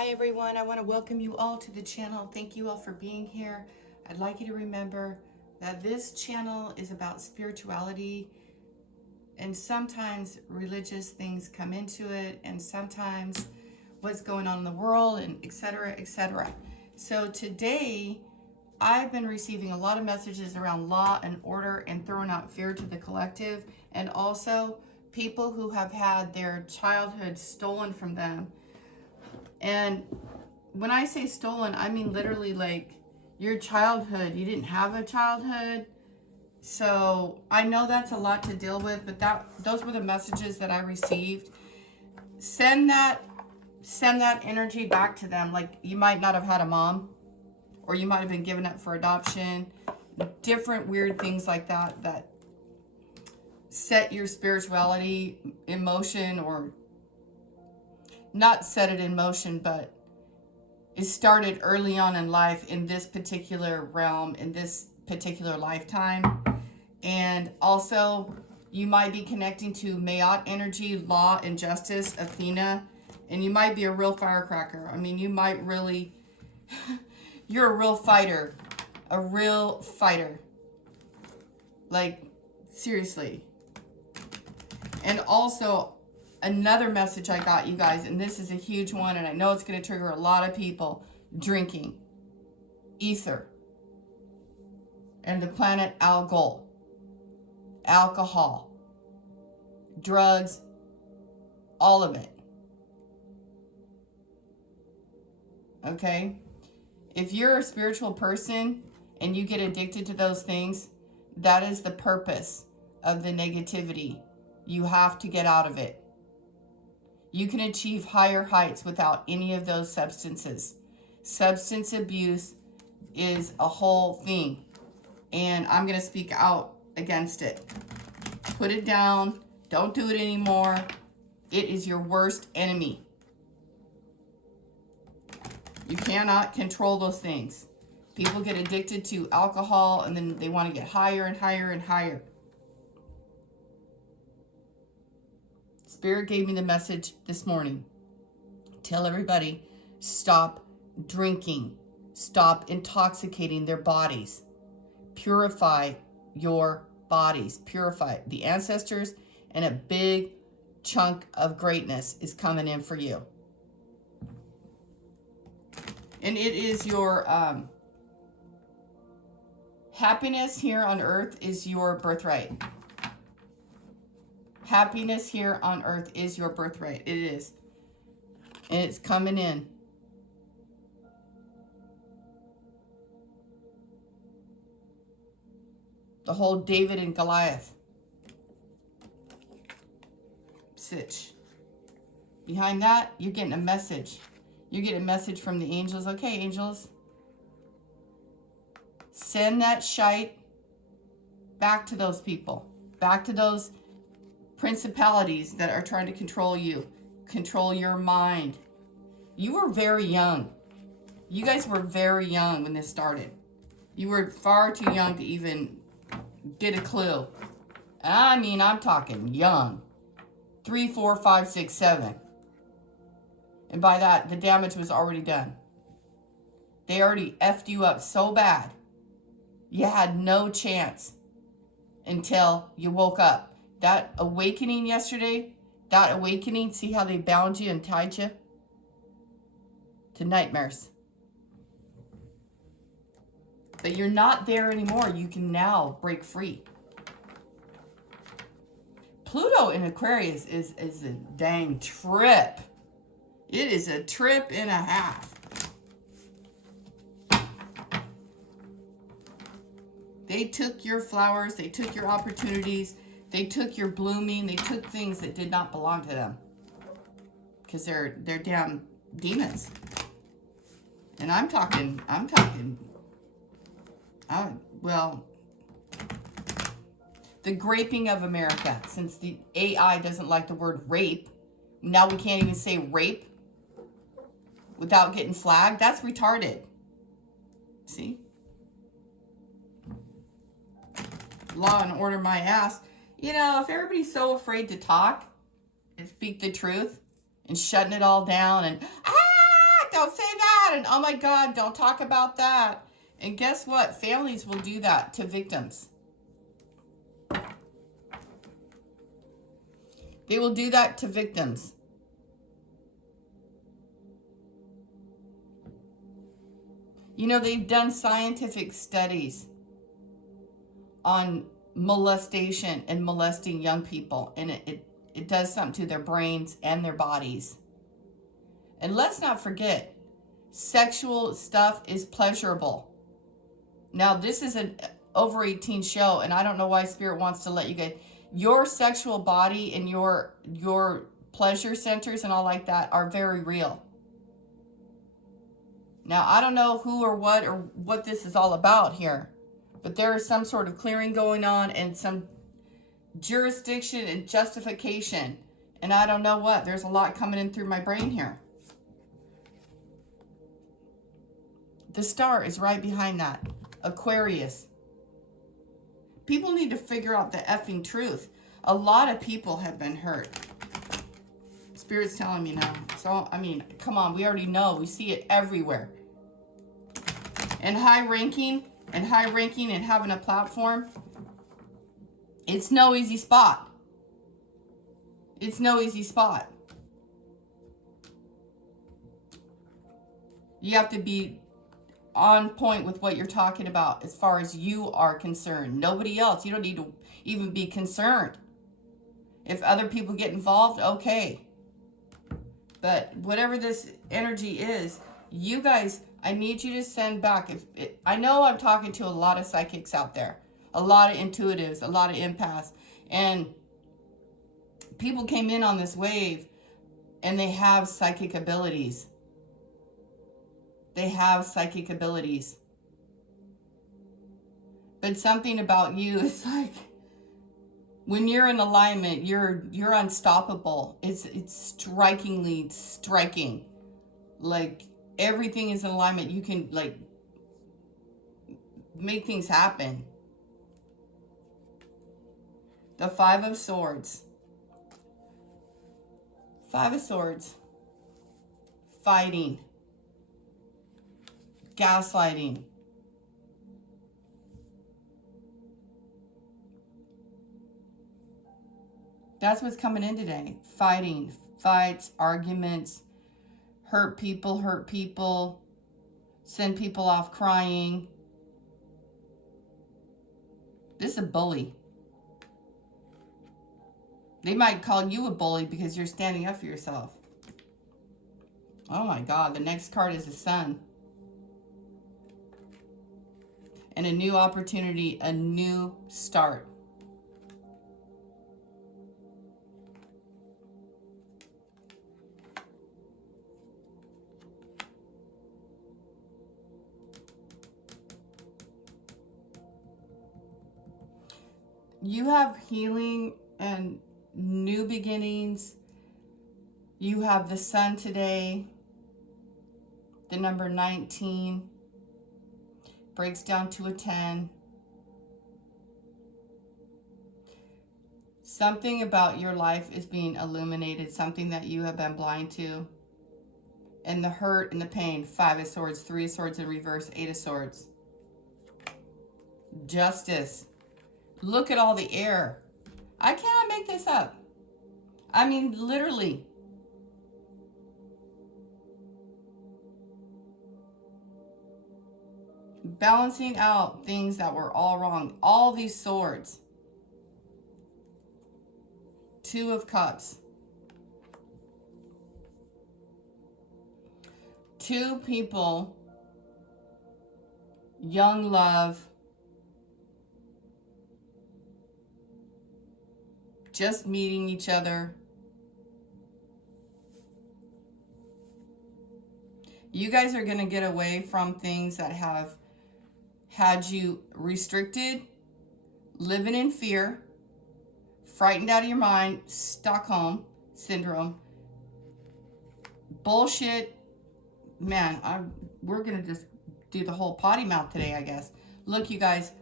Hi everyone, I want to welcome you all to the channel. Thank you all for being here. I'd like you to remember that this channel is about spirituality, and sometimes religious things come into it, and sometimes what's going on in the world, and etc., etc. So today I've been receiving a lot of messages around law and order and throwing out fear to the collective, and also people who have had their childhood stolen from them. And when I say stolen, I mean literally like your childhood. You didn't have a childhood. So I know that's a lot to deal with, but those were the messages that I received. Send that energy back to them. Like, you might not have had a mom, or you might have been given up for adoption. Different weird things like that set your spirituality in motion, or not set it in motion, but it started early on in life in this particular realm, in this particular lifetime. And also, you might be connecting to Maat energy, law and justice, Athena, and you might be a real firecracker. I mean, you might really, you're a real fighter, like, seriously. And also, another message I got, you guys, and this is a huge one, and I know it's going to trigger a lot of people: drinking, ether, and the planet Algol, alcohol, drugs, all of it. Okay? If you're a spiritual person and you get addicted to those things, that is the purpose of the negativity. You have to get out of it. You can achieve higher heights without any of those substances. Substance abuse is a whole thing, and I'm going to speak out against it. Put it down. Don't do it anymore. It is your worst enemy. You cannot control those things. People get addicted to alcohol, and then they want to get higher and higher and higher. Spirit gave me the message this morning. Tell everybody, stop drinking. Stop intoxicating their bodies. Purify your bodies. Purify the ancestors, and a big chunk of greatness is coming in for you. And it is your happiness here on earth is your birthright. Happiness here on earth is your birthright. It is. And it's coming in. The whole David and Goliath sitch. Behind that, you're getting a message. You get a message from the angels. Okay, angels, send that shite back to those people. Back to those principalities that are trying to control you, control your mind. You were very young. You guys were very young when this started. You were far too young to even get a clue. I mean, I'm talking young. 3, 4, 5, 6, 7. And by that, the damage was already done. They already effed you up so bad. You had no chance until you woke up. That awakening yesterday, see how they bound you and tied you to nightmares. But you're not there anymore. You can now break free. Pluto in Aquarius is a dang trip. It is a trip and a half. They took your flowers. They took your opportunities. They took your blooming. They took things that did not belong to them. Because they're damn demons. And I'm talking, well, the graping of America. Since the AI doesn't like the word rape, now we can't even say rape without getting flagged. That's retarded. See? Law and order my ass. You know, if everybody's so afraid to talk and speak the truth and shutting it all down and, don't say that. And oh my God, don't talk about that. And guess what? Families will do that to victims. They will do that to victims. You know, they've done scientific studies on molestation and molesting young people, and it does something to their brains and their bodies. And let's not forget, sexual stuff is pleasurable. Now, this is an over 18 show, and I don't know why Spirit wants to let you guys. Your sexual body and your pleasure centers and all like that are very real. Now, I don't know who or what this is all about here, but there is some sort of clearing going on and some jurisdiction and justification. And I don't know what. There's a lot coming in through my brain here. The star is right behind that. Aquarius. People need to figure out the effing truth. A lot of people have been hurt. Spirit's telling me now. So, I mean, come on. We already know. We see it everywhere. And high ranking and having a platform, it's no easy spot. It's no easy spot. You have to be on point with what you're talking about as far as you are concerned. Nobody else. You don't need to even be concerned. If other people get involved, okay. But whatever this energy is, you guys, I need you to send back. I know I'm talking to a lot of psychics out there, a lot of intuitives, a lot of empaths, and people came in on this wave and they have psychic abilities. They have psychic abilities. But something about you is like, when you're in alignment, you're unstoppable. It's strikingly striking. Like, everything is in alignment. You can, like, make things happen. The Five of Swords. Five of Swords. Fighting. Gaslighting. That's what's coming in today. Fighting. Fights. Arguments. Hurt people. Send people off crying. This is a bully. They might call you a bully because you're standing up for yourself. Oh my God. The next card is the Sun. And a new opportunity, a new start. You have healing and new beginnings. You have the Sun today. The number 19. Breaks down to a 10. Something about your life is being illuminated. Something that you have been blind to. And the hurt and the pain. 5 of Swords, 3 of Swords in reverse, 8 of Swords. Justice. Look at all the air. I cannot make this up. I mean, literally. Balancing out things that were all wrong. All these swords. 2 of Cups. 2 people. Young love. Just meeting each other. You guys are going to get away from things that have had you restricted, living in fear, frightened out of your mind, Stockholm Syndrome, bullshit. Man, we're going to just do the whole potty mouth today, I guess. Look, you guys,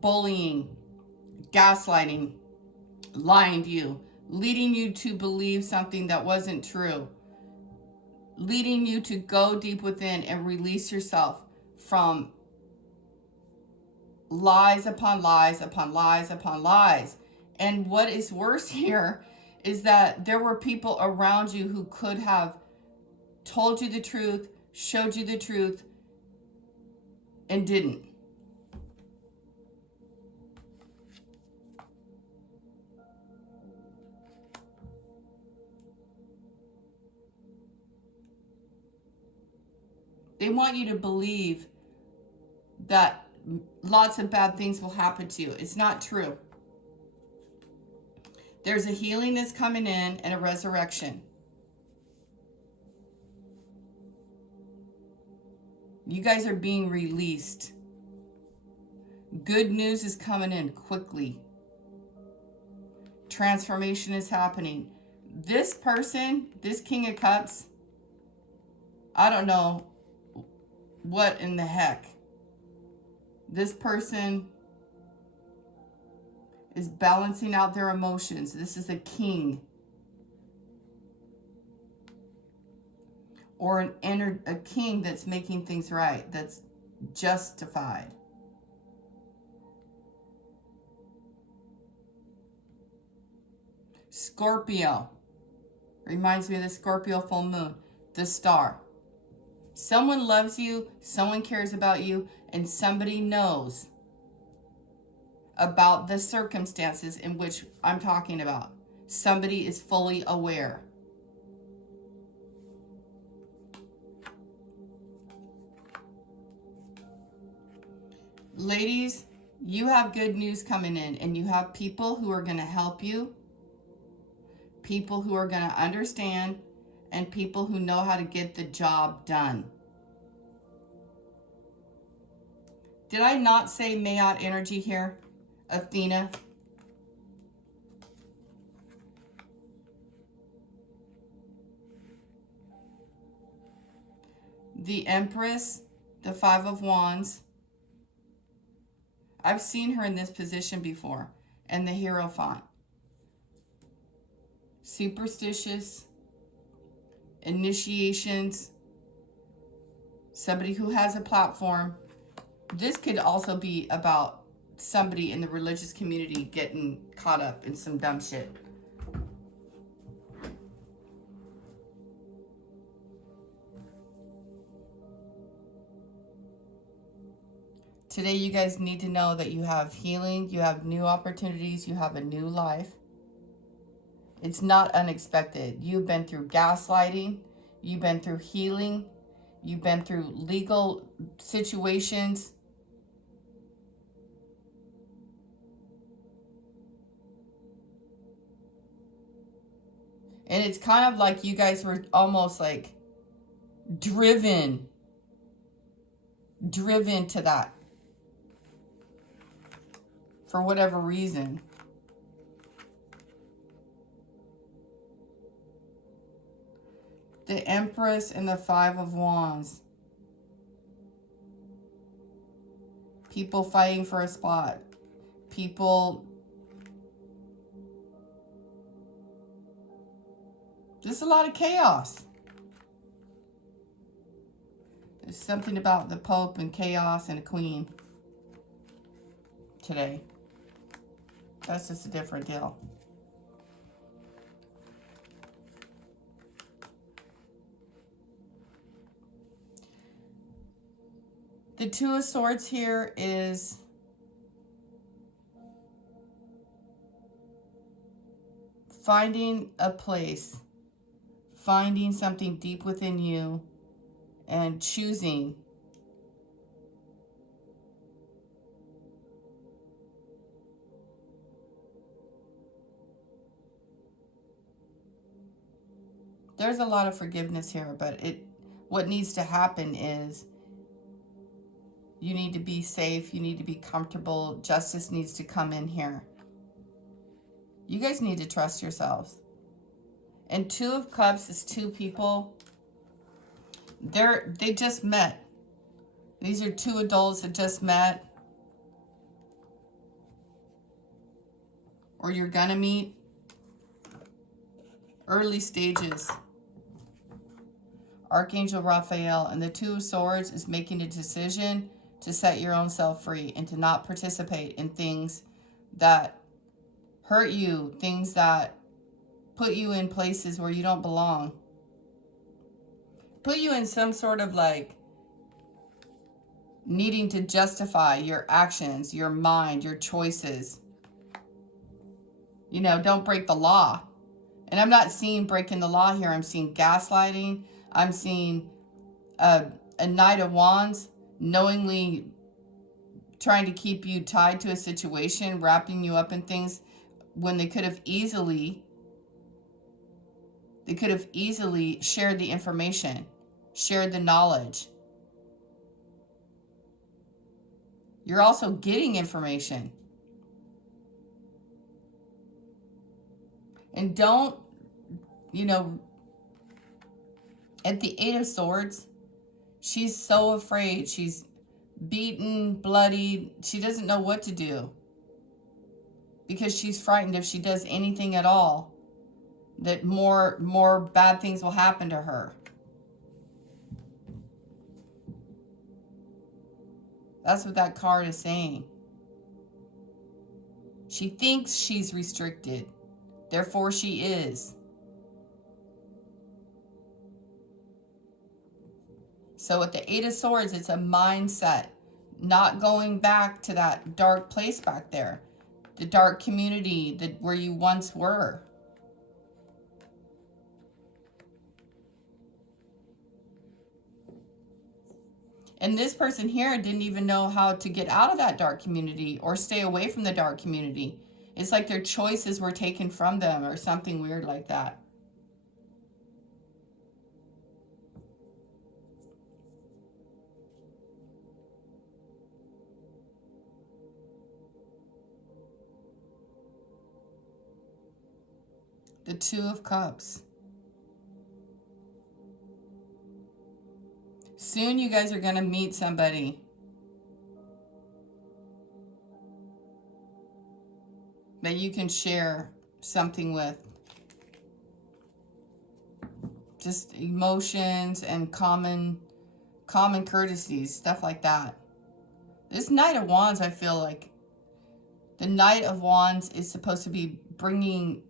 bullying, gaslighting, lying to you, leading you to believe something that wasn't true. leading you to go deep within and release yourself from lies upon lies upon lies upon lies. And what is worse here is that there were people around you who could have told you the truth, showed you the truth, and didn't. They want you to believe that lots of bad things will happen to you. It's not true. There's a healing that's coming in and a resurrection. You guys are being released. Good news is coming in quickly. Transformation is happening. This person, this King of Cups, I don't know what in the heck. This person is balancing out their emotions. This is a king. Or a king that's making things right, that's justified. Scorpio. Reminds me of the Scorpio full moon. The star. Someone loves you, someone cares about you, and somebody knows about the circumstances in which I'm talking about. Somebody is fully aware. Ladies, you have good news coming in, and you have people who are going to help you, people who are going to understand, and people who know how to get the job done. Did I not say Mayat energy here? Athena? The Empress, the Five of Wands. I've seen her in this position before. And the Hierophant. Superstitious. Initiations. Somebody who has a platform. This could also be about somebody in the religious community getting caught up in some dumb shit. Today, you guys need to know that you have healing, you have new opportunities, you have a new life. It's not unexpected. You've been through gaslighting, you've been through healing, you've been through legal situations. And it's kind of like you guys were almost like driven to that for whatever reason. The Empress and the Five of Wands. People fighting for a spot. People. There's a lot of chaos. There's something about the Pope and chaos and a queen today. That's just a different deal. The Two of Swords here is finding a place, finding something deep within you, and choosing there's a lot of forgiveness here, but what needs to happen is you need to be safe, you need to be comfortable, justice needs to come in here. You guys need to trust yourselves. And Two of Cups is two people. They just met. These are two adults that just met. Or you're gonna meet. Early stages. Archangel Raphael. And the Two of Swords is making a decision to set your own self free and to not participate in things that hurt you, things that put you in places where you don't belong. Put you in some sort of like needing to justify your actions, your mind, your choices. You know, don't break the law. And I'm not seeing breaking the law here. I'm seeing gaslighting. I'm seeing a Knight of Wands knowingly trying to keep you tied to a situation, wrapping you up in things when they could have easily shared the information, shared the knowledge. You're also getting information. And don't, at the Eight of Swords, she's so afraid. She's beaten, bloodied. She doesn't know what to do because she's frightened if she does anything at all that more bad things will happen to her. That's what that card is saying. She thinks she's restricted. Therefore, she is. So with the Eight of Swords, it's a mindset. Not going back to that dark place back there. The dark community where you once were. And this person here didn't even know how to get out of that dark community or stay away from the dark community. It's like their choices were taken from them or something weird like that. The Two of Cups. Soon you guys are going to meet somebody that you can share something with. Just emotions and common courtesies, stuff like that. This Knight of Wands, I feel like the Knight of Wands is supposed to be bringing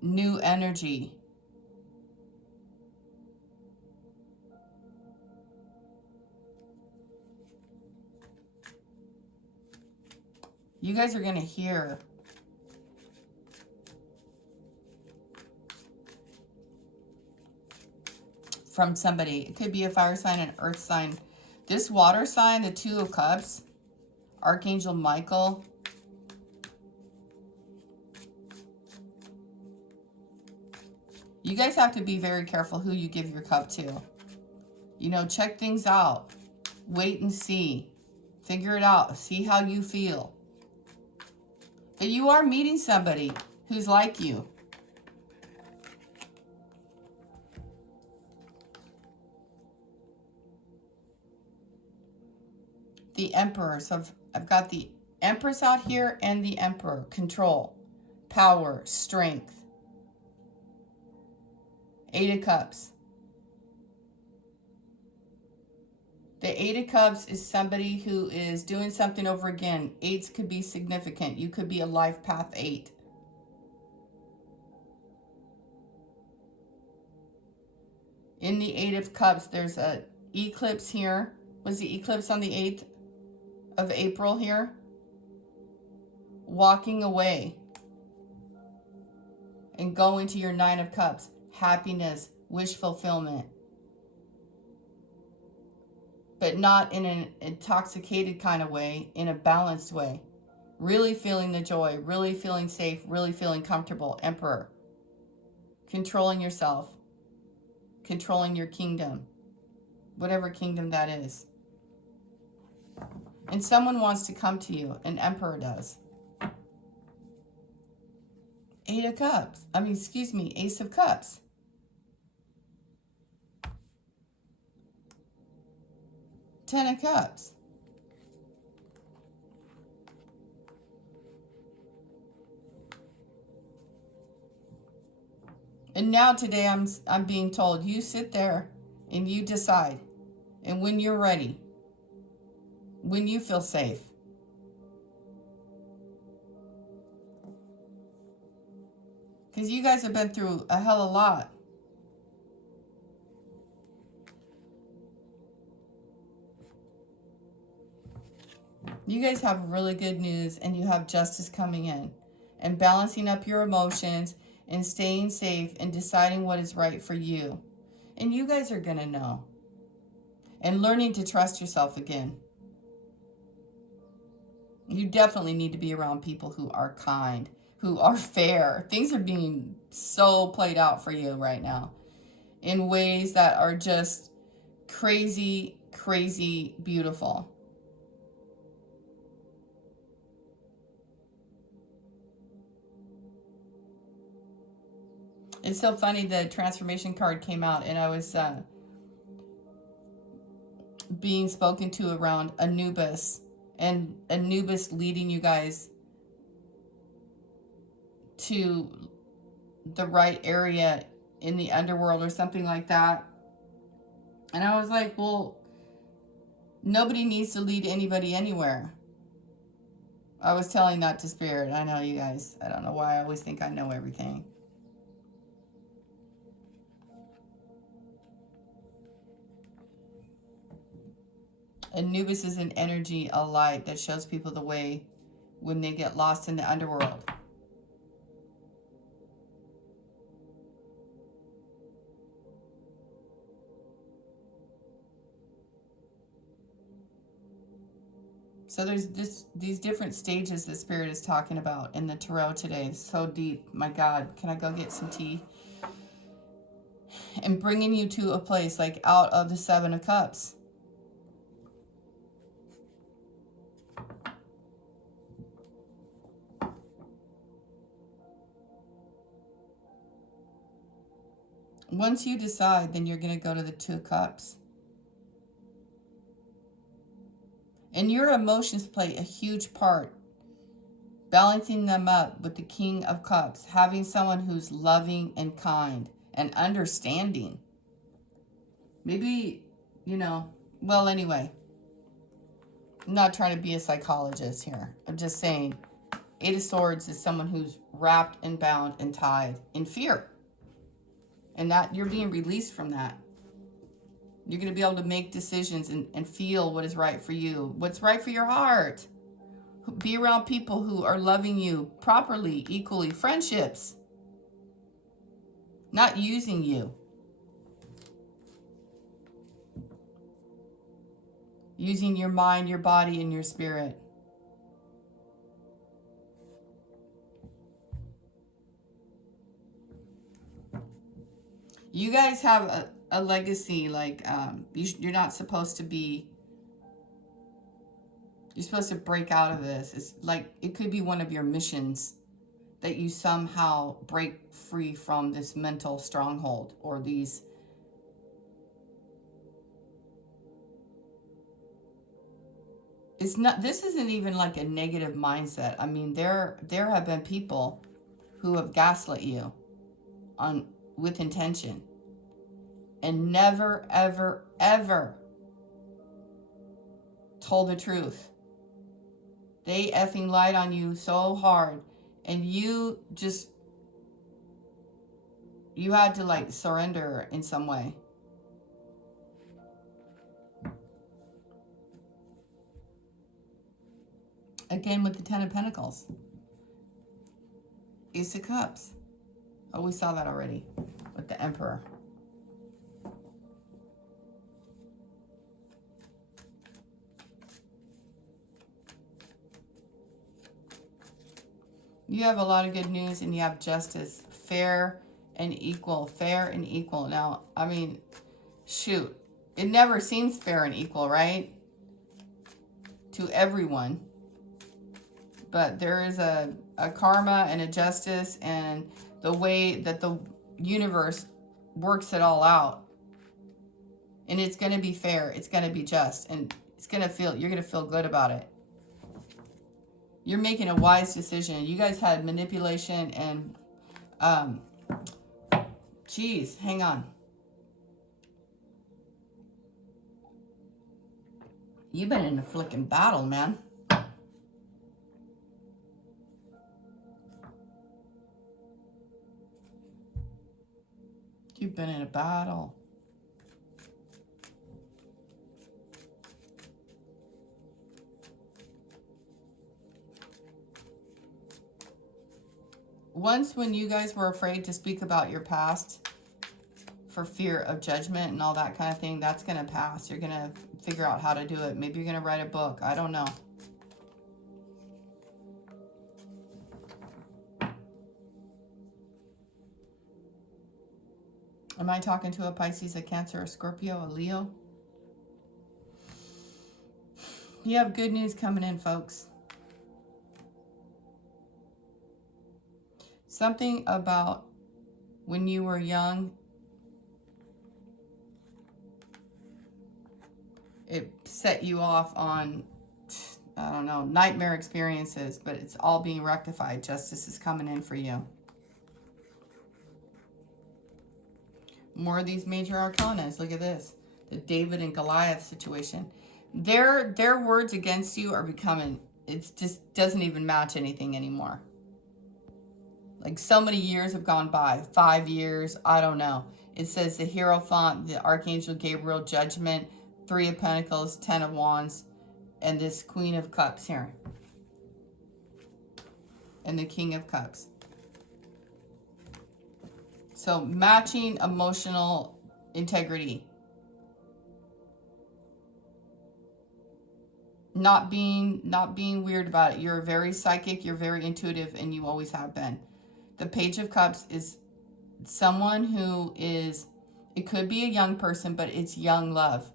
new energy. You guys are going to hear from somebody. It could be a fire sign, an earth sign. This water sign, the Two of Cups, Archangel Michael. You guys have to be very careful who you give your cup to. You know, check things out. Wait and see. Figure it out. See how you feel. But you are meeting somebody who's like you. The Emperor. So I've got the Empress out here and the Emperor. Control, power, strength. Eight of Cups. The Eight of Cups is somebody who is doing something over again. Eights could be significant. You could be a life path 8. In the Eight of Cups, there's an eclipse here. Was the eclipse on the 8th of April here? Walking away and going to your Nine of Cups. Happiness, wish fulfillment. But not in an intoxicated kind of way, in a balanced way. Really feeling the joy, really feeling safe, really feeling comfortable. Emperor. Controlling yourself. Controlling your kingdom. Whatever kingdom that is. And someone wants to come to you. An Emperor does. Eight of Cups. Ace of Cups. Ten of Cups. A And now today I'm being told, you sit there and you decide. And when you're ready, when you feel safe, because you guys have been through a hell of a lot. You guys have really good news, and you have justice coming in and balancing up your emotions and staying safe and deciding what is right for you. And you guys are going to know. And learning to trust yourself again. You definitely need to be around people who are kind, who are fair. Things are being so played out for you right now in ways that are just crazy, crazy beautiful. It's so funny, the transformation card came out, and I was being spoken to around Anubis, and Anubis leading you guys to the right area in the underworld or something like that. And I was like, well, nobody needs to lead anybody anywhere. I was telling that to Spirit. I know you guys, I don't know why I always think I know everything. Anubis is an energy, a light that shows people the way when they get lost in the underworld. So there's these different stages that Spirit is talking about in the tarot today. It's so deep. My God, can I go get some tea? And bringing you to a place like out of the Seven of Cups. Once you decide, then you're going to go to the Two of Cups. And your emotions play a huge part. Balancing them up with the King of Cups. Having someone who's loving and kind and understanding. Maybe, well, anyway. I'm not trying to be a psychologist here. I'm just saying, Eight of Swords is someone who's wrapped and bound and tied in fear. And that you're being released from that. You're going to be able to make decisions and feel what is right for you. What's right for your heart. Be around people who are loving you properly, equally. Friendships. Not using you. Using your mind, your body, and your spirit. You guys have a legacy, like you're not supposed to be, you're supposed to break out of this. It's like, it could be one of your missions that you somehow break free from this mental stronghold or these. It's not, this isn't even like a negative mindset. I mean, there have been people who have gaslit you with intention and never, ever, ever told the truth. They effing lied on you so hard, and you had to like surrender in some way. Again with the Ten of Pentacles. Ace of Cups. Oh, we saw that already with the Emperor. You have a lot of good news, and you have justice. Fair and equal. Fair and equal. Now, I mean, shoot. It never seems fair and equal, right? To everyone. But there is a karma and a justice, and the way that the universe works it all out. And it's going to be fair. It's going to be just. And you're going to feel good about it. You're making a wise decision. You guys had manipulation and Jeez, hang on. You've been in a flicking battle, man. You've been in a battle. Once when you guys were afraid to speak about your past for fear of judgment and all that kind of thing, that's going to pass. You're going to figure out how to do it. Maybe you're going to write a book. I don't know. Am I talking to a Pisces, a Cancer, a Scorpio, a Leo? You have good news coming in, folks. Something about when you were young, it set you off on, I don't know, nightmare experiences, but it's all being rectified. Justice is coming in for you. More of these major arcanas. Look at this. The David and Goliath situation. Their words against you are becoming, it just doesn't even match anything anymore. Like so many years have gone by. 5 years, I don't know. It says the Hierophant, the Archangel Gabriel, Judgment, 3 of Pentacles, 10 of Wands, and this Queen of Cups here. And the King of Cups. So matching emotional integrity. Not being weird about it. You're very psychic, you're very intuitive, and you always have been. The Page of Cups is someone who is, it could be a young person, but it's young love.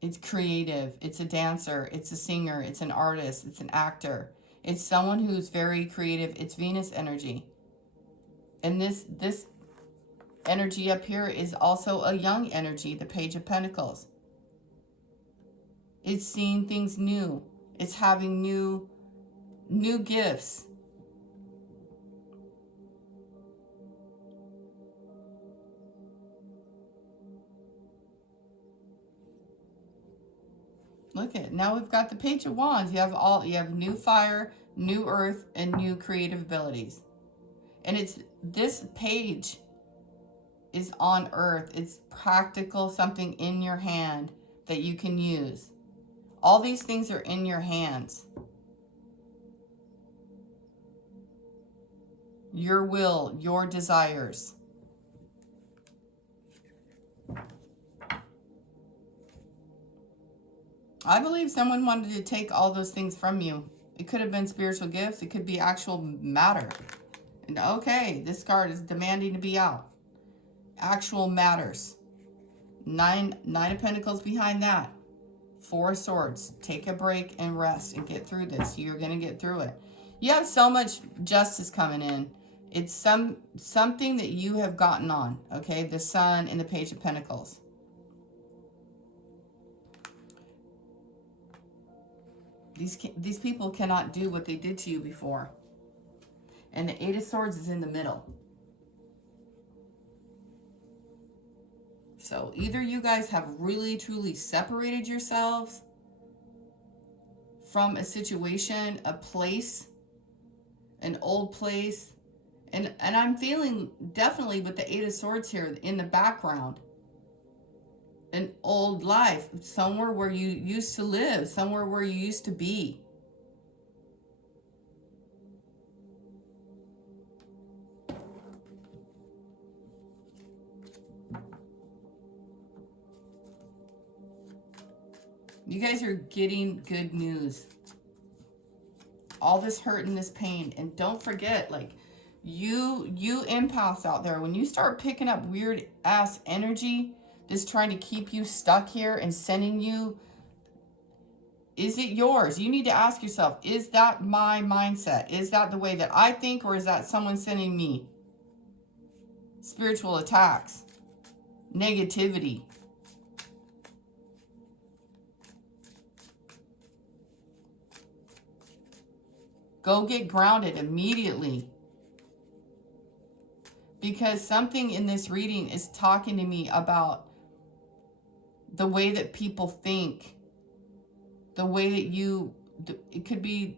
It's creative, it's a dancer, it's a singer, it's an artist, it's an actor. It's someone who's very creative. It's Venus energy. And this energy up here is also a young energy, the Page of Pentacles. It's seeing things new. It's having new gifts. Look at it. Now we've got the Page of Wands. You have new fire, new earth, and new creative abilities. And it's this page is on earth. It's practical, something in your hand that you can use. All these things are in your hands. Your will, your desires. I believe someone wanted to take all those things from you. It could have been spiritual gifts. It could be actual matter. And okay, this card is demanding to be out. Actual matters. Nine of Pentacles behind that. 4 of Swords. Take a break and rest and get through this. You're going to get through it. You have so much justice coming in. It's something that you have gotten on. Okay, the Sun and the Page of Pentacles. These people cannot do what they did to you before. And the 8 of Swords is in the middle. So either you guys have really, truly separated yourselves from a situation, a place, an old place. And I'm feeling definitely with the 8 of Swords here in the background. An old life, somewhere where you used to live, somewhere where you used to be. You guys are getting good news. All this hurt and this pain. And don't forget, like, you empaths out there, when you start picking up weird ass energy, this trying to keep you stuck here and sending you, is it yours? You need to ask yourself, is that my mindset? Is that the way that I think, or is that someone sending me spiritual attacks, negativity? Go get grounded immediately. Because something in this reading is talking to me about the way that people think, the way that you, it could be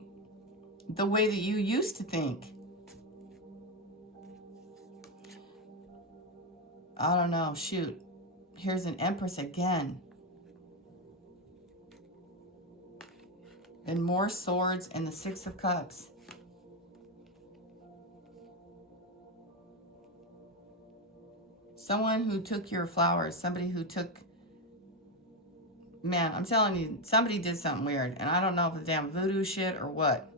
the way that you used to think. I don't know, shoot. Here's an Empress again. And more swords and the Six of Cups. Someone who took your flowers, somebody who took, man, I'm telling you, somebody did something weird. And I don't know if it's damn voodoo shit or what.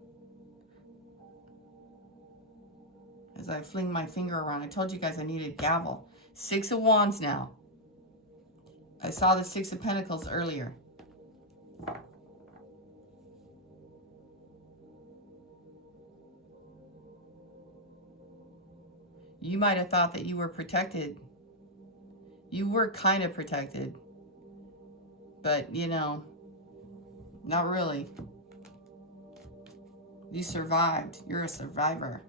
As I fling my finger around, I told you guys I needed gavel. Six of Wands now. I saw the Six of Pentacles earlier. You might have thought that you were protected. You were kind of protected. But, you know, not really. You survived. You're a survivor.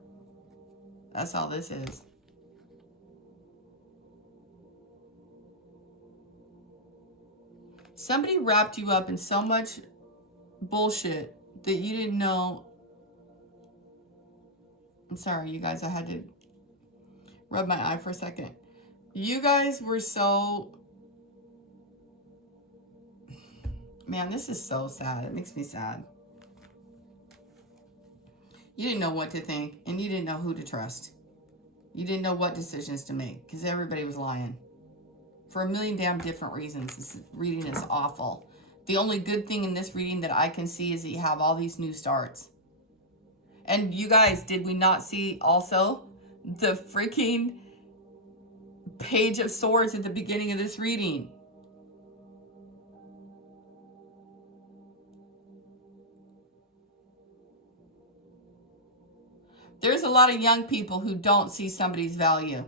That's all this is. Somebody wrapped you up in so much bullshit that you didn't know. I'm sorry, you guys. I had to rub my eye for a second. You guys were so... Man, this is so sad. It makes me sad. You didn't know what to think, and you didn't know who to trust. You didn't know what decisions to make, because everybody was lying. For a million damn different reasons. This reading is awful. The only good thing in this reading that I can see is that you have all these new starts. And you guys, did we not see also the freaking Page of Swords at the beginning of this reading? There's a lot of young people who don't see somebody's value.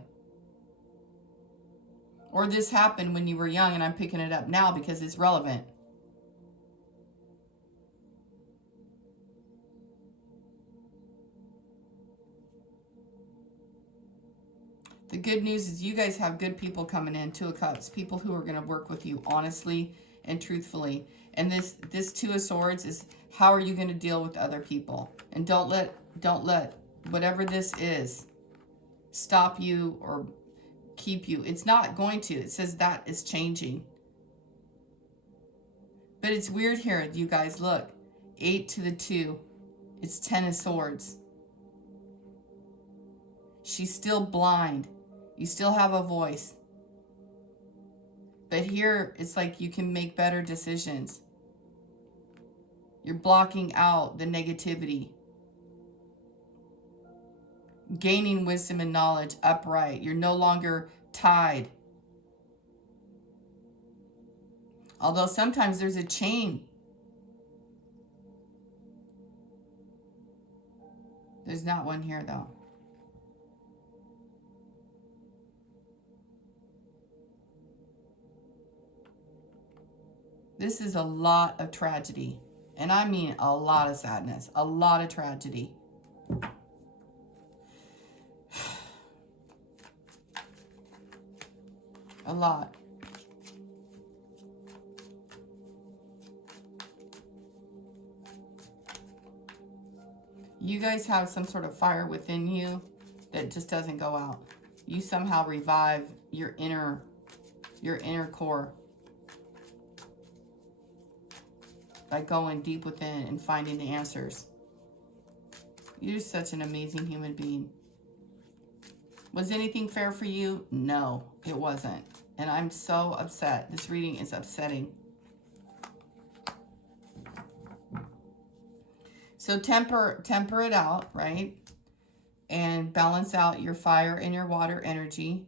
Or this happened when you were young and I'm picking it up now because it's relevant. The good news is you guys have good people coming in. Two of Cups. People who are going to work with you honestly and truthfully. And this Two of Swords is how are you going to deal with other people? And don't let whatever this is stop you or keep you. It's not going to. It says that is changing. But it's weird here, you guys. Look. 8 to the 2. It's 10 of Swords. She's still blind. You still have a voice. But here, it's like you can make better decisions. You're blocking out the negativity. Gaining wisdom and knowledge upright. You're no longer tied. Although sometimes there's a chain. There's not one here though. This is a lot of tragedy. And I mean a lot of sadness. A lot of tragedy. A lot. You guys have some sort of fire within you that just doesn't go out. You somehow revive your inner core by going deep within and finding the answers. You're such an amazing human being. Was anything fair for you? No, it wasn't. And I'm so upset. This reading is upsetting. So temper it out, right? And balance out your fire and your water energy.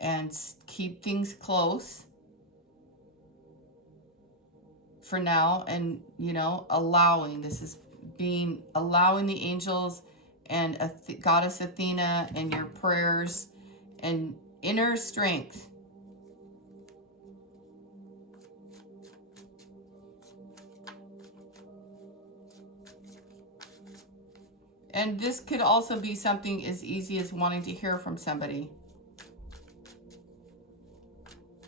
And keep things close for now. And, you know, allowing. This is allowing the angels and Goddess Athena and your prayers and inner strength. And this could also be something as easy as wanting to hear from somebody.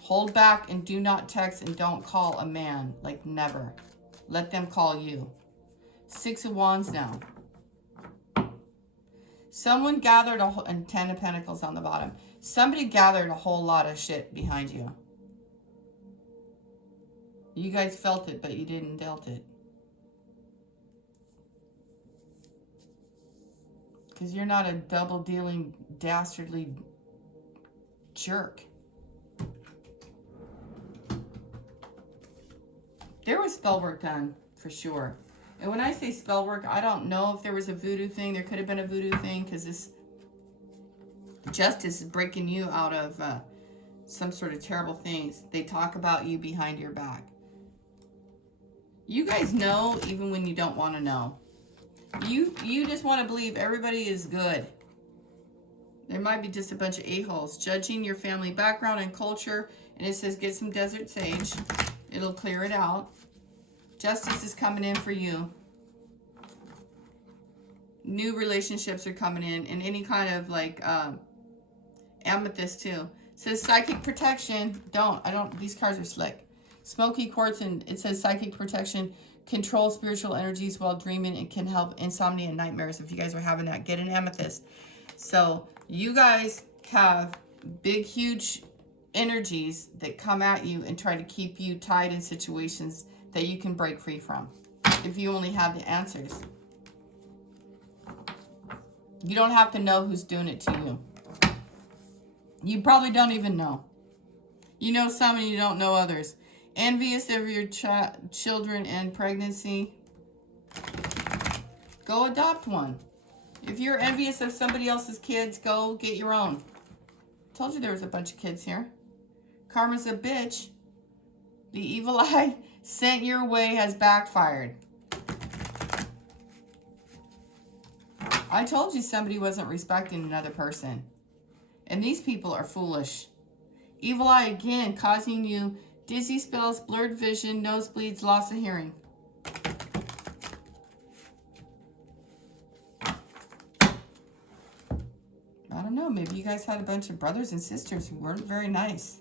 Hold back and do not text and don't call a man. Like, never. Let them call you. 6 of Wands now. Someone gathered and 10 of Pentacles on the bottom. Somebody gathered a whole lot of shit behind you. You guys felt it, but you didn't dealt it. Because you're not a double-dealing, dastardly jerk. There was spell work done, for sure. And when I say spell work, I don't know if there was a voodoo thing. There could have been a voodoo thing, because this justice is breaking you out of some sort of terrible things. They talk about you behind your back. You guys know even when you don't want to know. You just want to believe everybody is good. There might be just a bunch of a-holes. Judging your family background and culture. And it says get some desert sage. It'll clear it out. Justice is coming in for you. New relationships are coming in. And any kind of like amethyst too. It says psychic protection. These cards are slick. Smoky quartz, and it says psychic protection. Control spiritual energies while dreaming. It can help insomnia and nightmares. If you guys are having that, get an amethyst. So you guys have big, huge energies that come at you and try to keep you tied in situations that you can break free from. If you only have the answers. You don't have to know who's doing it to you. You probably don't even know. You know some and you don't know others. Envious of your children and pregnancy. Go adopt one. If you're envious of somebody else's kids, go get your own. Told you there was a bunch of kids here. Karma's a bitch. The evil eye sent your way has backfired. I told you somebody wasn't respecting another person. And these people are foolish. Evil eye again, causing you dizzy spells, blurred vision, nosebleeds, loss of hearing. I don't know, maybe you guys had a bunch of brothers and sisters who weren't very nice.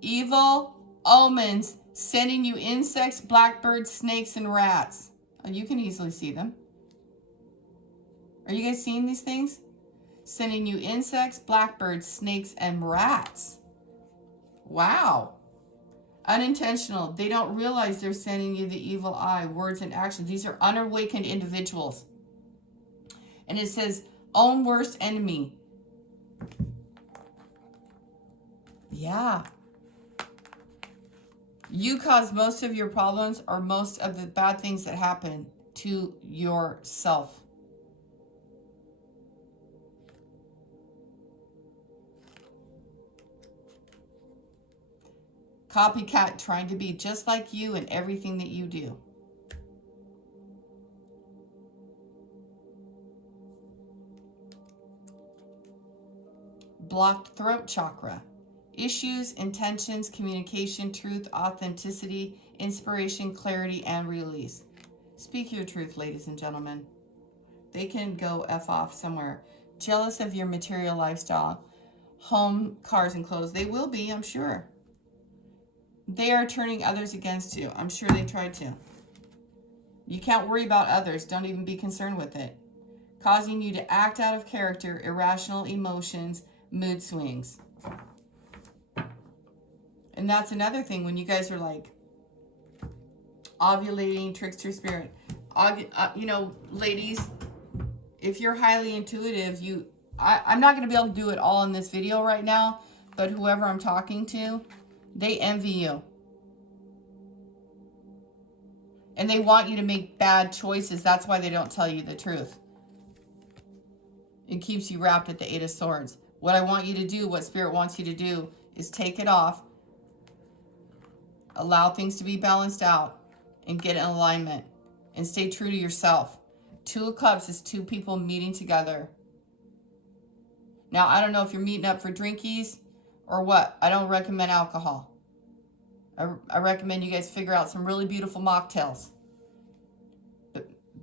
Evil omens, sending you insects, blackbirds, snakes, and rats. Oh, you can easily see them. Are you guys seeing these things? Sending you insects, blackbirds, snakes, and rats. Wow. Unintentional. They don't realize they're sending you the evil eye, words and actions. These are unawakened individuals. And it says, own worst enemy. Yeah. You cause most of your problems or most of the bad things that happen to yourself. Copycat, trying to be just like you in everything that you do. Blocked throat chakra. Issues, intentions, communication, truth, authenticity, inspiration, clarity, and release. Speak your truth, ladies and gentlemen. They can go F off somewhere. Jealous of your material lifestyle. Home, cars, and clothes. They will be, I'm sure. They are turning others against you. I'm sure they tried to. You can't worry about others. Don't even be concerned with it. Causing you to act out of character, irrational emotions, mood swings. And that's another thing when you guys are like ovulating, trickster spirit. You know, ladies, if you're highly intuitive, I'm not going to be able to do it all in this video right now, but whoever I'm talking to, they envy you. And they want you to make bad choices. That's why they don't tell you the truth. It keeps you wrapped at the Eight of Swords. What I want you to do, what Spirit wants you to do, is take it off. Allow things to be balanced out. And get in alignment. And stay true to yourself. Two of Cups is two people meeting together. Now, I don't know if you're meeting up for drinkies or what. I don't recommend alcohol. I recommend you guys figure out some really beautiful mocktails.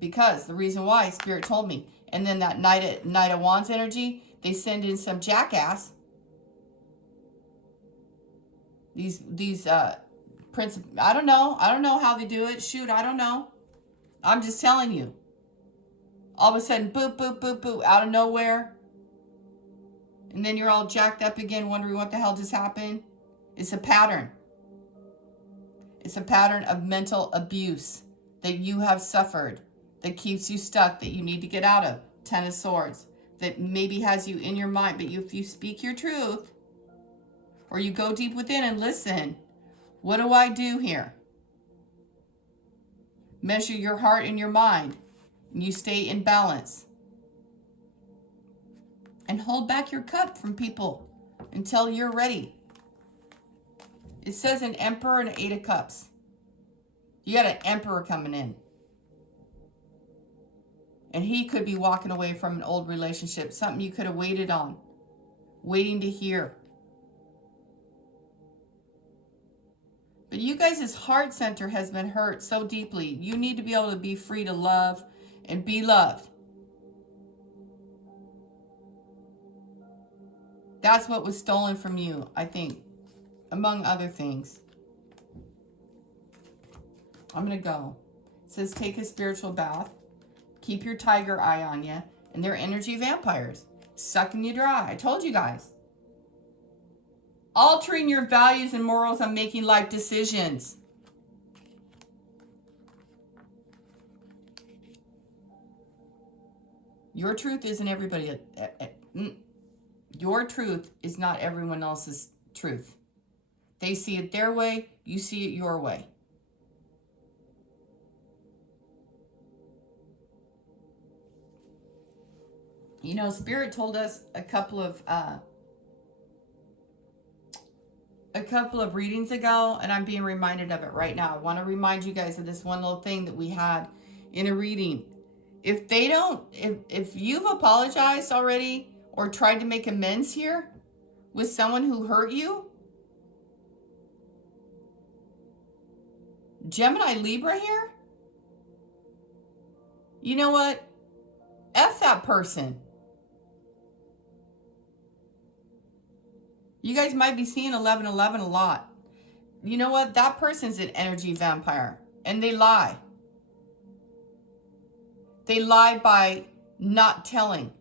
Because the reason why, Spirit told me. And then that Knight of Wands energy, they send in some jackass. These prince, I don't know how they do it. Shoot, I don't know. I'm just telling you. All of a sudden, boop, boop, boop, boop, out of nowhere. And then you're all jacked up again, wondering what the hell just happened. It's a pattern. It's a pattern of mental abuse that you have suffered, that keeps you stuck, that you need to get out of. Ten of Swords. That maybe has you in your mind, but if you speak your truth, or you go deep within and listen, what do I do here? Measure your heart and your mind, and you stay in balance. And hold back your cup from people until you're ready. It says an Emperor and an Eight of Cups. You got an Emperor coming in. And he could be walking away from an old relationship, something you could have waited on, waiting to hear. But you guys' heart center has been hurt so deeply. You need to be able to be free to love and be loved. That's what was stolen from you, I think, among other things. I'm going to go. It says take a spiritual bath. Keep your tiger eye on you. And they're energy vampires. Sucking you dry. I told you guys. Altering your values and morals and making life decisions. Your truth isn't everybody. Your truth is not everyone else's truth. They see it their way. You see it your way. You know, Spirit told us a couple of readings ago, and I'm being reminded of it right now. I want to remind you guys of this one little thing that we had in a reading. If you've apologized already or tried to make amends here with someone who hurt you, Gemini Libra here, you know what? F that person. You guys might be seeing 1111 a lot. You know what? That person's an energy vampire. And they lie. They lie by not telling.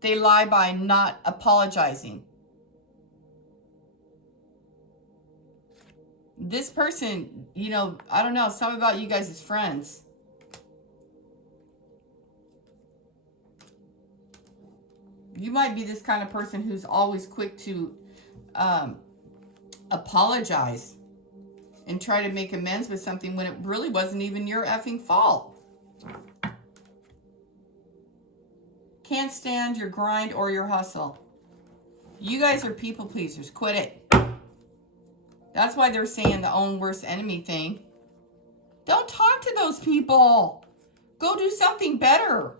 They lie by not apologizing. This person, you know, I don't know, some about you guys as friends. You might be this kind of person who's always quick to apologize and try to make amends with something when it really wasn't even your effing fault. Can't stand your grind or your hustle. You guys are people pleasers. Quit it. That's why they're saying the own worst enemy thing. Don't talk to those people. Go do something better.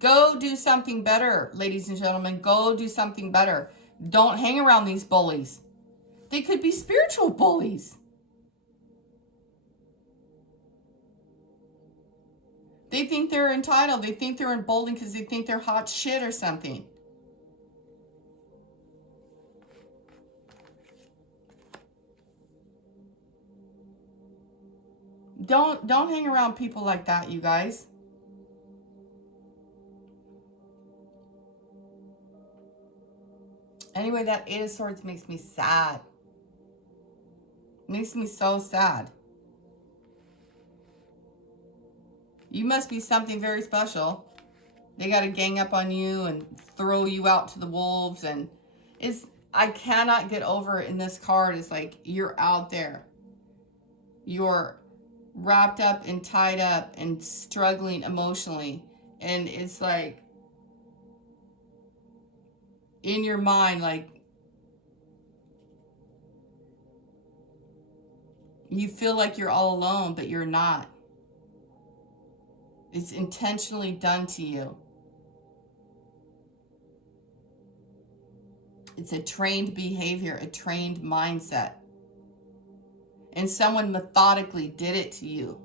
Go do something better, ladies and gentlemen. Go do something better. Don't hang around these bullies. They could be spiritual bullies. They think they're entitled. They think they're emboldened because they think they're hot shit or something. Don't hang around people like that, you guys. Anyway, that Eight of Swords makes me sad. Makes me so sad. You must be something very special. They got to gang up on you and throw you out to the wolves. And I cannot get over it in this card. It's like you're out there. You're wrapped up and tied up and struggling emotionally. And it's like, in your mind, like, you feel like you're all alone, but you're not. It's intentionally done to you. It's a trained behavior, a trained mindset. and someone methodically did it to you.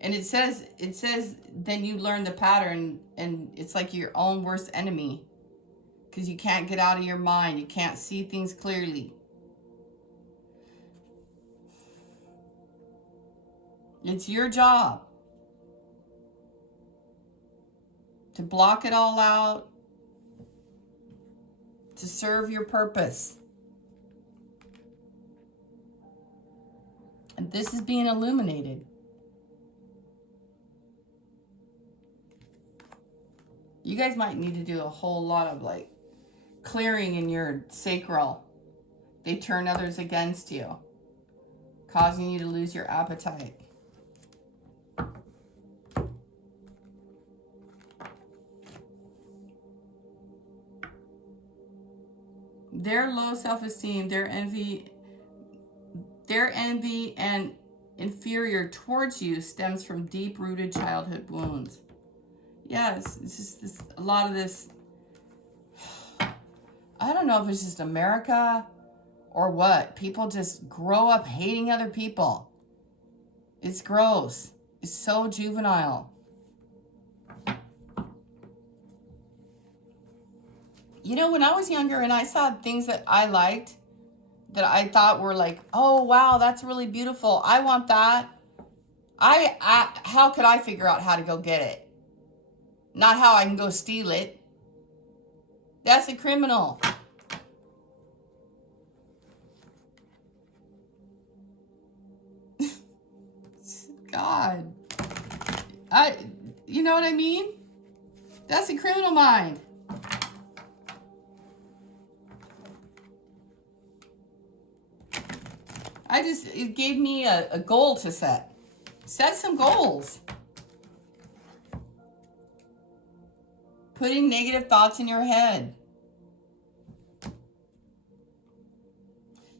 And it says then you learn the pattern, and it's like your own worst enemy, because you can't get out of your mind. You can't see things clearly. It's your job to block it all out, to serve your purpose. And this is being illuminated. You guys might need to do a whole lot of like clearing in your sacral. They turn others against you, causing you to lose your appetite. Their low self-esteem, their envy and inferior towards you stems from deep-rooted childhood wounds. Yeah, it's just this, a lot of this. I don't know if it's just America or what. People just grow up hating other people. It's gross. It's so juvenile. You know, when I was younger and I saw things that I liked, that I thought were like, oh, wow, that's really beautiful. I want that. How could I figure out how to go get it? Not how I can go steal it. That's a criminal. God. You know what I mean? That's a criminal mind. It gave me a goal to set. Set some goals. Putting negative thoughts in your head.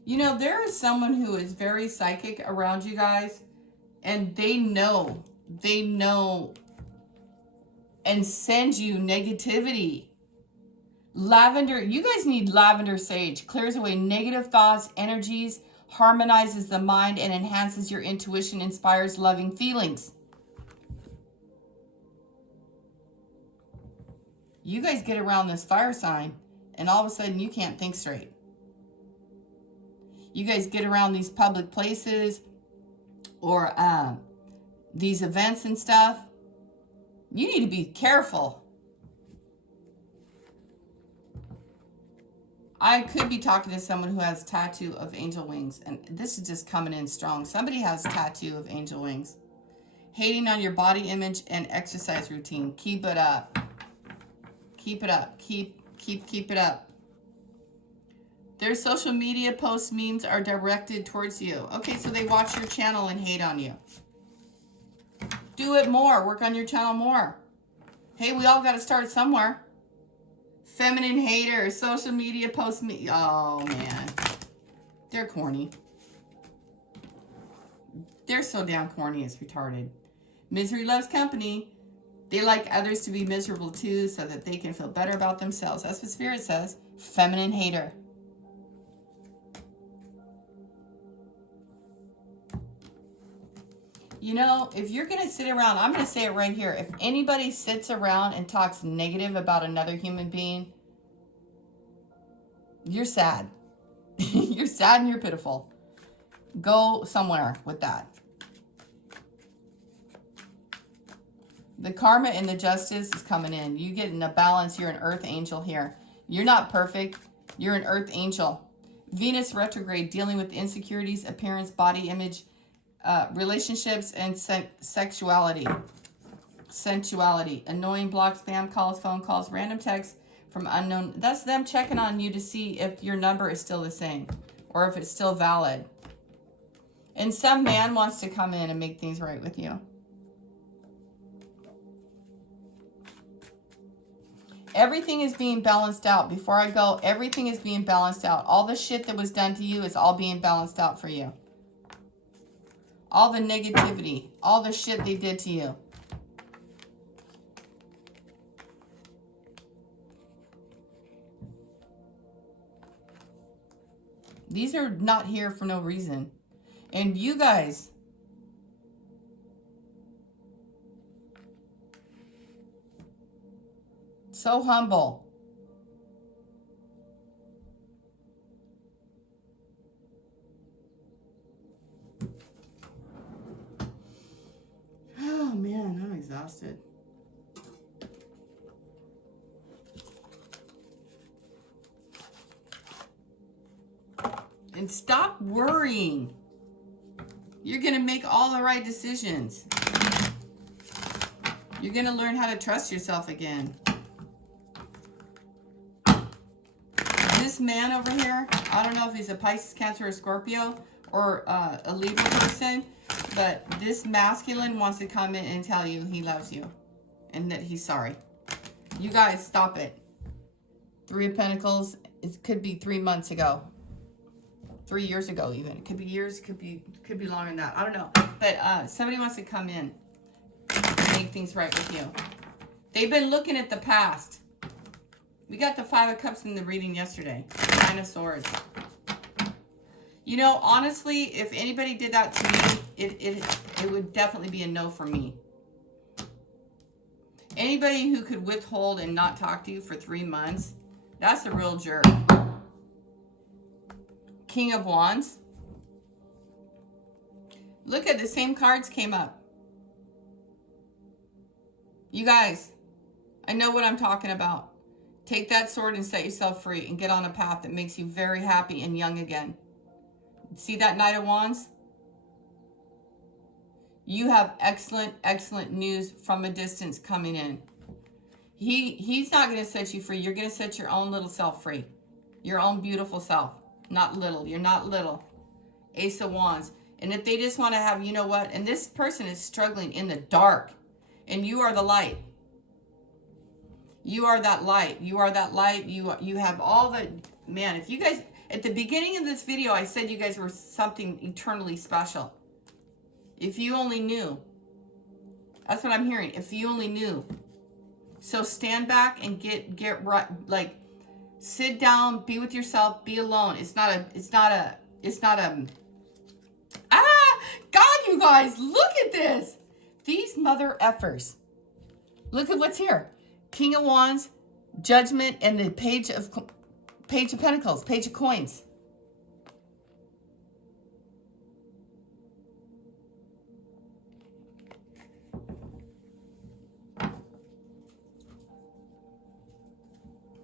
You know, there is someone who is very psychic around you guys, and they know, and send you negativity. Lavender, you guys need lavender sage. Clears away negative thoughts, energies, harmonizes the mind, and enhances your intuition, inspires loving feelings. You guys get around this fire sign, and all of a sudden you can't think straight. You guys get around these public places or these events and stuff. You need to be careful. I could be talking to someone who has a tattoo of angel wings, and this is just coming in strong. Somebody has a tattoo of angel wings. Hating on your body image and exercise routine. Keep it up. Keep it up. Keep it up. Their social media posts, memes are directed towards you. Okay, so they watch your channel and hate on you. Do it more. Work on your channel more. Hey, we all got to start somewhere. Feminine haters, social media posts me. Oh, man. They're corny. They're so damn corny, it's retarded. Misery loves company. They like others to be miserable too so that they can feel better about themselves. That's what Spirit says. Feminine hater. You know, if you're going to sit around, I'm going to say it right here. If anybody sits around and talks negative about another human being, you're sad. You're sad and you're pitiful. Go somewhere with that. The karma and the justice is coming in. You get in a balance. You're an earth angel here. You're not perfect. You're an earth angel. Venus retrograde, dealing with insecurities, appearance, body image, relationships, and sexuality. Sensuality. Annoying blocks, spam calls, phone calls, random texts from unknown. That's them checking on you to see if your number is still the same or if it's still valid. And some man wants to come in and make things right with you. Everything is being balanced out. Before I go, everything is being balanced out. All the shit that was done to you is all being balanced out for you. All the negativity, all the shit they did to you. These are not here for no reason. And you guys, so humble. Oh man, I'm exhausted. And stop worrying. You're going to make all the right decisions. You're going to learn how to trust yourself again. This man over here, I don't know if he's a Pisces, Cancer, or Scorpio, or a Libra person, but this masculine wants to come in and tell you he loves you and that he's sorry. You guys, stop it. 3 of Pentacles, it could be 3 months ago. 3 years ago even. It could be years, could be longer than that. I don't know. But somebody wants to come in and make things right with you. They've been looking at the past. We got the 5 of Cups in the reading yesterday. 9 of Swords. You know, honestly, if anybody did that to me, it would definitely be a no for me. Anybody who could withhold and not talk to you for 3 months, that's a real jerk. King of Wands. Look at the same cards came up. You guys, I know what I'm talking about. Take that sword and set yourself free and get on a path that makes you very happy and young again. See that Knight of Wands? You have excellent, excellent news from a distance coming in. He's not going to set you free. You're going to set your own little self free. Your own beautiful self. Not little. You're not little. Ace of Wands. And if they just want to have, you know what? And this person is struggling in the dark. And you are the light. You are that light. You are that light. You have all the... Man, if you guys... At the beginning of this video, I said you guys were something eternally special. If you only knew. That's what I'm hearing. If you only knew. So stand back and get right, like... Sit down, be with yourself, be alone. It's not a, God, you guys, look at this. These mother effers. Look at what's here. King of Wands, Judgment, and the Page of Pentacles, Page of Coins.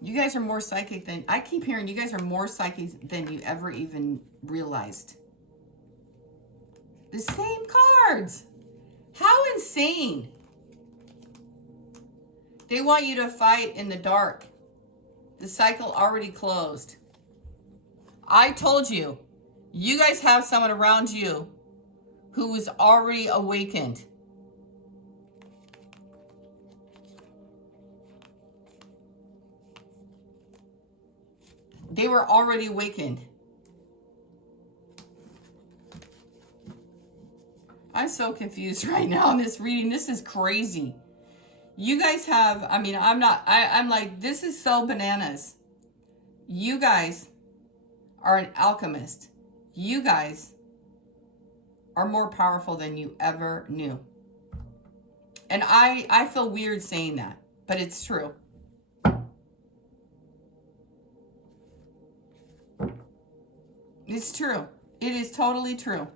You guys are more psychic than... I keep hearing you guys are more psychic than you ever even realized. The same cards. How insane. They want you to fight in the dark. The cycle already closed. I told you. You guys have someone around you who was already awakened. They were already awakened. I'm so confused right now in this reading. This is crazy. You guys have, I mean, I'm like, this is so bananas. You guys are an alchemist. You guys are more powerful than you ever knew. And I feel weird saying that, but it's true. It's true. It is totally true.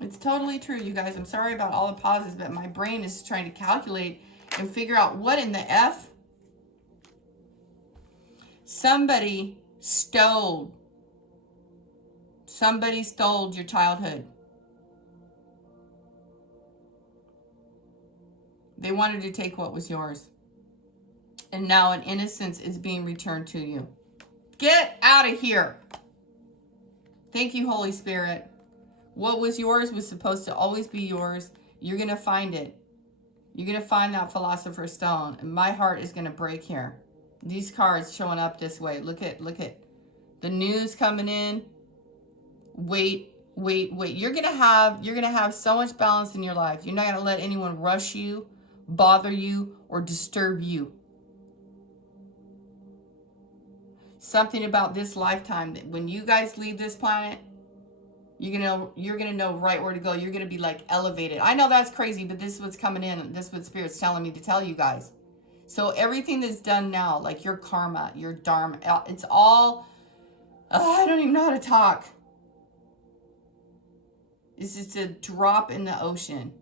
It's totally true, you guys. I'm sorry about all the pauses, but my brain is trying to calculate and figure out what in the F. Somebody stole your childhood. They wanted to take what was yours. And now an innocence is being returned to you. Get out of here. Thank you, Holy Spirit. What was yours was supposed to always be yours. You're going to find it. You're going to find that Philosopher's Stone. And my heart is going to break here. These cards showing up this way. Look at the news coming in. Wait Wait. You're gonna have so much balance in your life. You're not gonna let anyone rush you, bother you, or disturb you. Something about this lifetime that when you guys leave this planet, you're gonna know right where to go. You're gonna be like elevated. I know that's crazy, but this is what's coming in. This is what Spirit's telling me to tell you guys. So everything that's done now, like your karma, your dharma, it's all. I don't even know how to talk. It's just a drop in the ocean.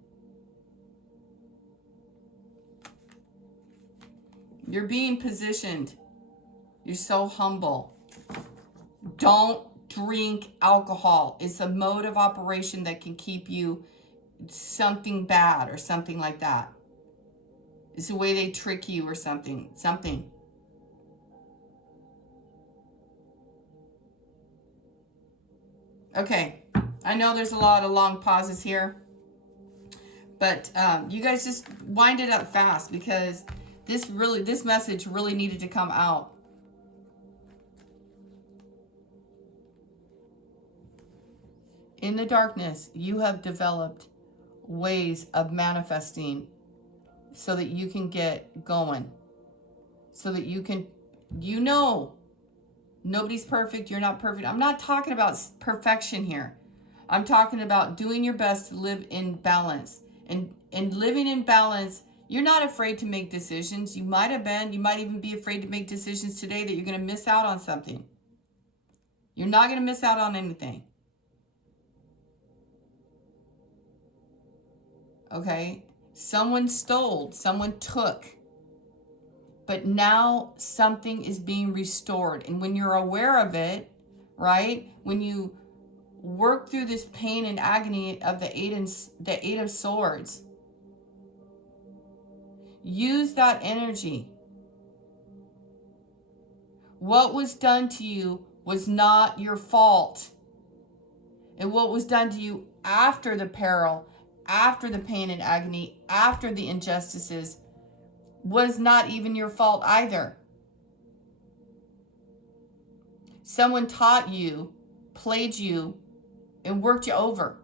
You're being positioned. You're so humble. Don't drink alcohol. It's a mode of operation that can keep you something bad or something like that. It's the way they trick you or something. Okay. I know there's a lot of long pauses here. But you guys just wind it up fast because this message really needed to come out. In the darkness, you have developed ways of manifesting so that you can get going. So that you can, nobody's perfect. You're not perfect. I'm not talking about perfection here. I'm talking about doing your best to live in balance. And living in balance, you're not afraid to make decisions. You might have been. You might even be afraid to make decisions today that you're going to miss out on something. You're not going to miss out on anything. Okay? Someone stole. Someone took. But now something is being restored. And when you're aware of it, right? When you work through this pain and agony of the Eight of Swords, use that energy. What was done to you was not your fault. And what was done to you after the peril, after the pain and agony, after the injustices, was not even your fault either. Someone taught you, played you, and worked you over.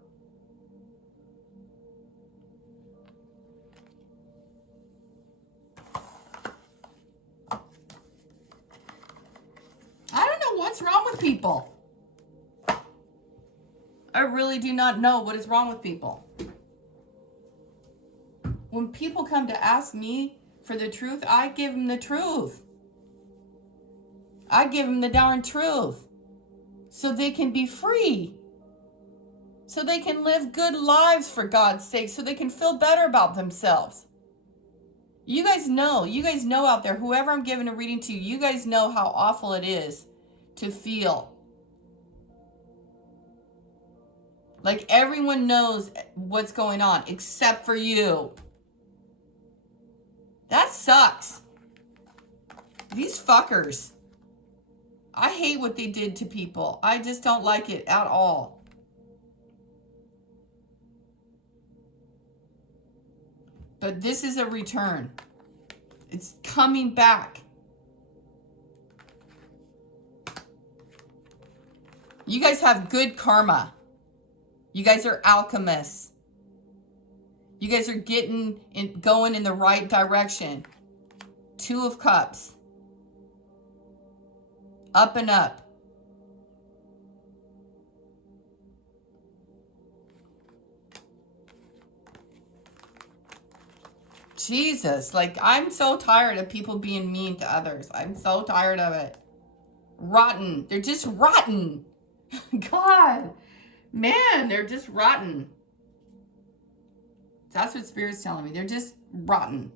I don't know what's wrong with people. I really do not know what is wrong with people. When people come to ask me for the truth, I give them the truth. I give them the darn truth so they can be free. So they can live good lives, for God's sake, so they can feel better about themselves. You guys know out there, whoever I'm giving a reading to, you guys know how awful it is to feel. Like everyone knows what's going on except for you. That sucks. These fuckers. I hate what they did to people. I just don't like it at all. But this is a return. It's coming back. You guys have good karma. You guys are alchemists. You guys are going in the right direction. Two of Cups. Up and up. Jesus, like I'm so tired of people being mean to others. I'm so tired of it. Rotten. They're just rotten. God. Man, they're just rotten. That's what Spirit's telling me. They're just rotten.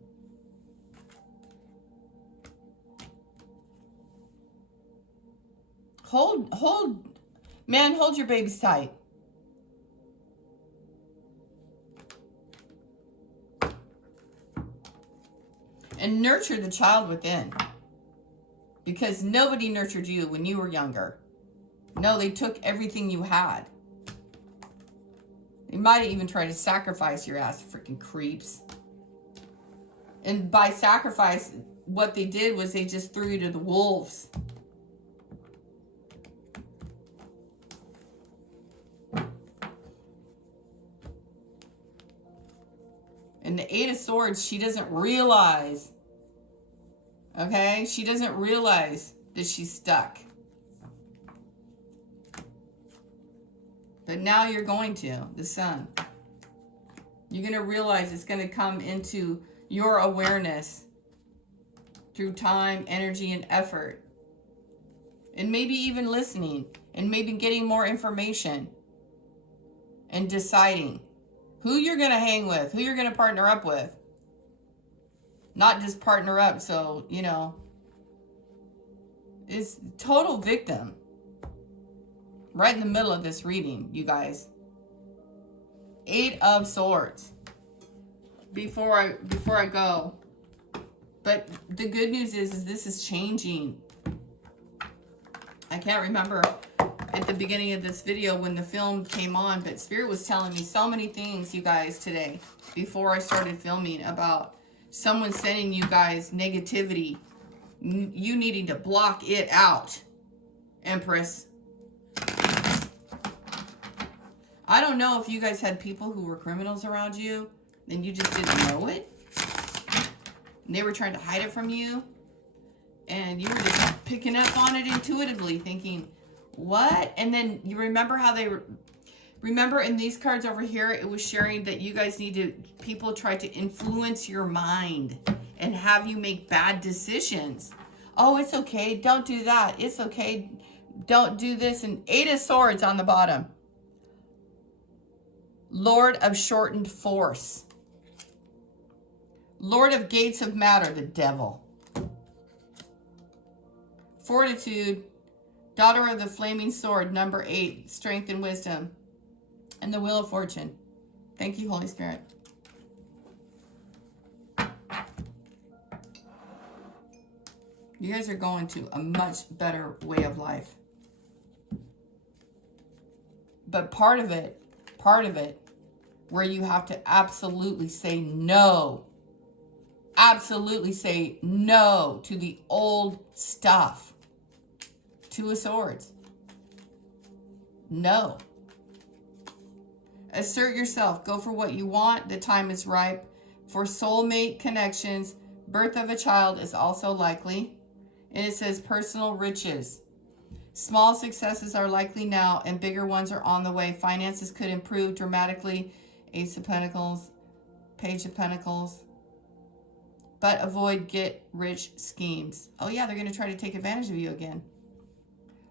Man, hold your babies tight. And nurture the child within. Because nobody nurtured you when you were younger. No, they took everything you had. They might even try to sacrifice your ass, freaking creeps. And by sacrifice, what they did was they just threw you to the wolves. And the Eight of Swords, she doesn't realize. Okay? She doesn't realize that she's stuck. But now you're going to, the Sun. You're going to realize it's going to come into your awareness through time, energy, and effort. And maybe even listening. And maybe getting more information. And deciding who you're going to hang with. Who you're going to partner up with. Not just partner up so, you know. It's total victim. Right in the middle of this reading, you guys. Eight of Swords. Before I go. But the good news is this is changing. I can't remember at the beginning of this video when the film came on, but Spirit was telling me so many things, you guys, today. Before I started filming, about someone sending you guys negativity. You needing to block it out, Empress. I don't know if you guys had people who were criminals around you and you just didn't know it. And they were trying to hide it from you. And you were just picking up on it intuitively, thinking, what? And then you remember how they were... Remember in these cards over here, it was sharing that you guys need to... People try to influence your mind and have you make bad decisions. Oh, it's okay. Don't do that. It's okay. Don't do this. And Eight of Swords on the bottom. Lord of Shortened Force. Lord of Gates of Matter, the devil. Fortitude, Daughter of the Flaming Sword, number 8, Strength and Wisdom. And the Wheel of Fortune. Thank you, Holy Spirit. You guys are going to a much better way of life. But part of it, where you have to absolutely say no. Absolutely say no to the old stuff. Two of Swords. No. Assert yourself. Go for what you want. The time is ripe. For soulmate connections, birth of a child is also likely. And it says personal riches. Small successes are likely now and bigger ones are on the way. Finances could improve dramatically. Ace of Pentacles, Page of Pentacles. But avoid get-rich schemes. Oh yeah, they're going to try to take advantage of you again.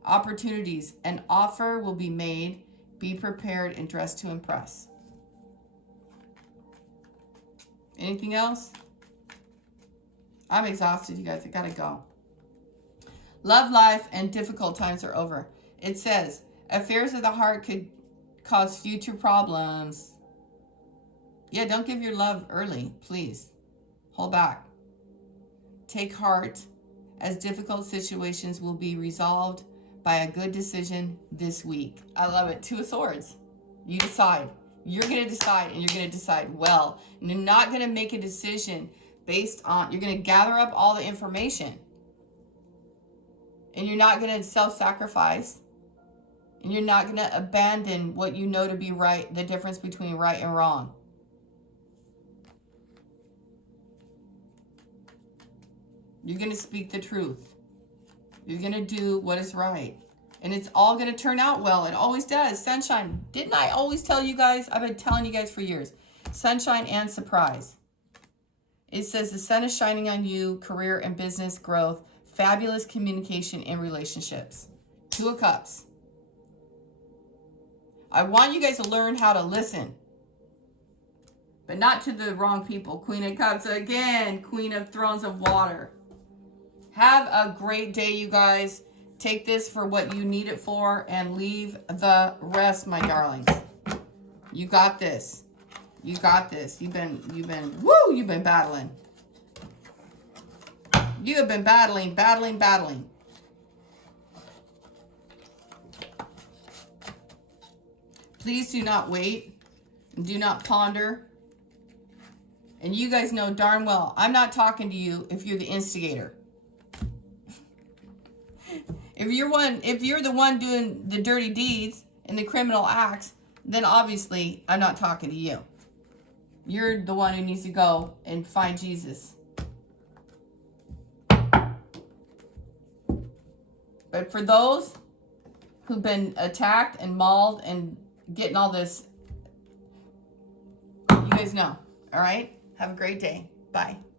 Opportunities. An offer will be made. Be prepared and dress to impress. Anything else? I'm exhausted, you guys. I got to go. Love life and difficult times are over. It says, affairs of the heart could cause future problems. Yeah, don't give your love early, please. Hold back. Take heart, as difficult situations will be resolved by a good decision this week. I love it. Two of Swords. You decide. You're going to decide, and you're going to decide well. And you're not going to make a decision based on, you're going to gather up all the information. And you're not going to self-sacrifice. And you're not going to abandon what you know to be right, the difference between right and wrong. You're going to speak the truth. You're going to do what is right. And it's all going to turn out well. It always does. Sunshine. Didn't I always tell you guys? I've been telling you guys for years. Sunshine and surprise. It says the sun is shining on you, career and business growth, fabulous communication and relationships. Two of Cups. I want you guys to learn how to listen. But not to the wrong people. Queen of Cups again. Queen of Thrones of Water. Have a great day, you guys. Take this for what you need it for and leave the rest, my darlings. You got this. You got this. You've been battling. You have been battling. Please do not wait. And do not ponder. And you guys know darn well, I'm not talking to you if you're the instigator. If you're the one doing the dirty deeds and the criminal acts, then obviously I'm not talking to you. You're the one who needs to go and find Jesus. But for those who've been attacked and mauled and getting all this, you guys know. All right? Have a great day. Bye.